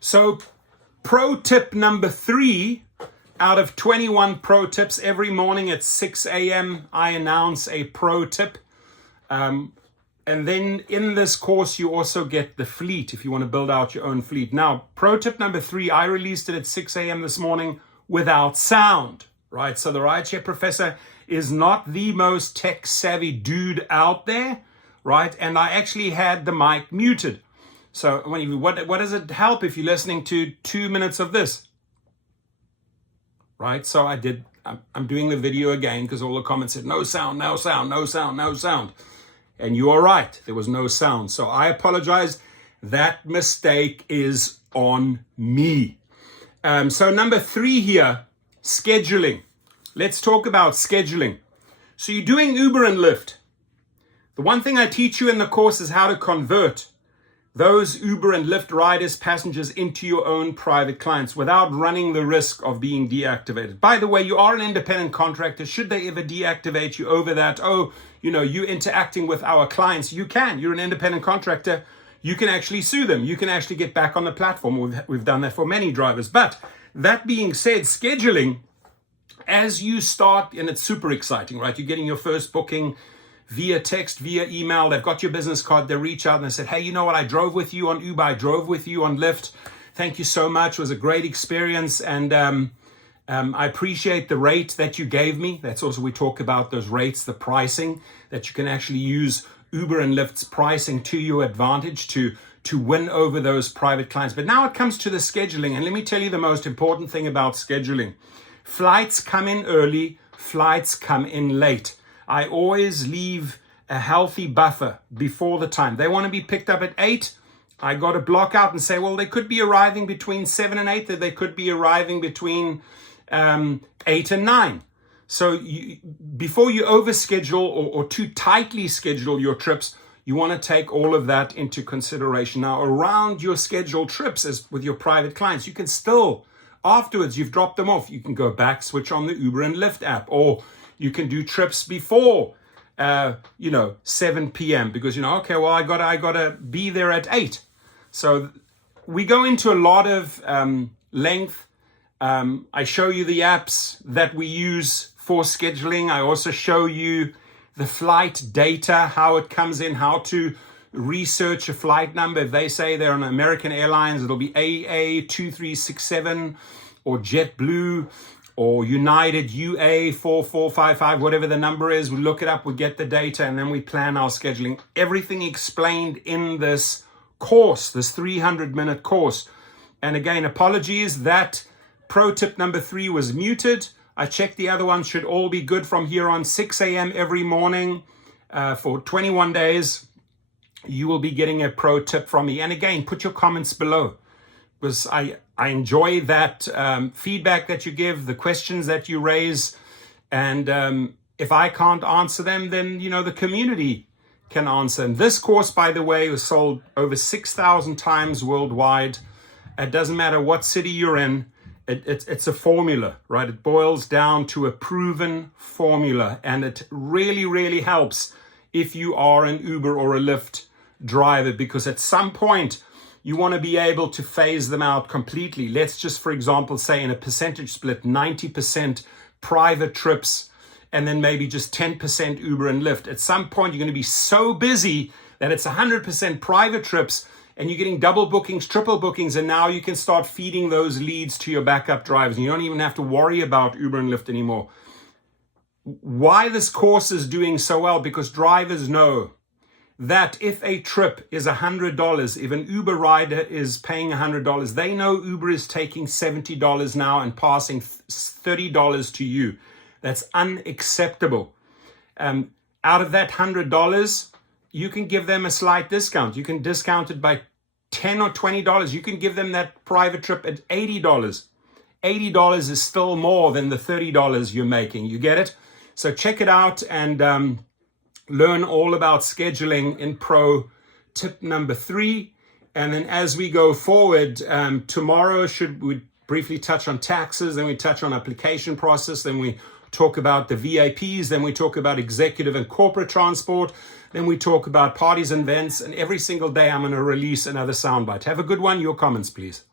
So pro tip number 3 out of 21 pro tips. Every morning at 6 a.m. I announce a pro tip. And then in this course, you also get the fleet if you want to build out your own fleet. Now, pro tip number 3, I released it at 6 a.m. this morning without sound, right? So the Rideshare Professor is not the most tech savvy dude out there, right? And I actually had the mic muted. So what does it help if you're listening to 2 minutes of this? Right? So I'm doing the video again because all the comments said, no sound, no sound, no sound, no sound. And you are right, there was no sound. So I apologize. That mistake is on me. So number 3 here, scheduling. Let's talk about scheduling. So you're doing Uber and Lyft. The one thing I teach you in the course is how to convert those Uber and Lyft riders, passengers into your own private clients without running the risk of being deactivated. By the way, you are an independent contractor. Should they ever deactivate you over that, you're interacting with our clients, you can. You're an independent contractor. You can actually sue them. You can actually get back on the platform. We've done that for many drivers. But that being said, scheduling, as you start, and it's super exciting, right? You're getting your first booking via text, via email. They've got your business card. They reach out and they said, hey, you know what? I drove with you on Uber. I drove with you on Lyft. Thank you so much. It was a great experience. And I appreciate the rate that you gave me. That's also, we talk about those rates, the pricing, that you can actually use Uber and Lyft's pricing to your advantage to win over those private clients. But now it comes to the scheduling. And let me tell you the most important thing about scheduling. Flights come in early. Flights come in late. I always leave a healthy buffer before the time. They want to be picked up at 8. I got to block out and say, well, they could be arriving between 7 and 8. They could be arriving between 8 and 9. So before you overschedule or too tightly schedule your trips, you want to take all of that into consideration. Now, around your scheduled trips as with your private clients, you can still, afterwards, you've dropped them off. You can go back, switch on the Uber and Lyft app, or you can do trips before, 7 p.m. because, okay, well, I gotta be there at 8. So we go into a lot of length. I show you the apps that we use for scheduling. I also show you the flight data, how it comes in, how to research a flight number. If they say they're on American Airlines, it'll be AA2367 or JetBlue or United UA4455, whatever the number is. We look it up, we get the data, and then we plan our scheduling. Everything explained in this course, this 300-minute course. And again, apologies, that pro tip number 3 was muted. I checked the other ones, should all be good from here on. 6 a.m. every morning for 21 days. You will be getting a pro tip from me. And again, put your comments below, because I enjoy that feedback that you give, the questions that you raise. And if I can't answer them, then, the community can answer. And this course, by the way, was sold over 6,000 times worldwide. It doesn't matter what city you're in. It's a formula, right? It boils down to a proven formula. And it really, really helps if you are an Uber or a Lyft driver, because at some point, you want to be able to phase them out completely. Let's just, for example, say in a percentage split, 90% private trips, and then maybe just 10% Uber and Lyft. At some point, you're going to be so busy that it's 100% private trips, and you're getting double bookings, triple bookings, and now you can start feeding those leads to your backup drivers, and you don't even have to worry about Uber and Lyft anymore. Why this course is doing so well? Because drivers know that if a trip is $100, if an Uber rider is paying $100, they know Uber is taking $70 now and passing $30 to you. That's unacceptable. Out of that $100, you can give them a slight discount. You can discount it by $10 or $20. You can give them that private trip at $80. $80 is still more than the $30 you're making. You get it? So check it out and learn all about scheduling in pro tip number 3. And then as we go forward, tomorrow we briefly touch on taxes, then we touch on application process, then we talk about the VIPs, then we talk about executive and corporate transport, then we talk about parties and events, and every single day I'm going to release another soundbite. Have a good one. Your comments, please.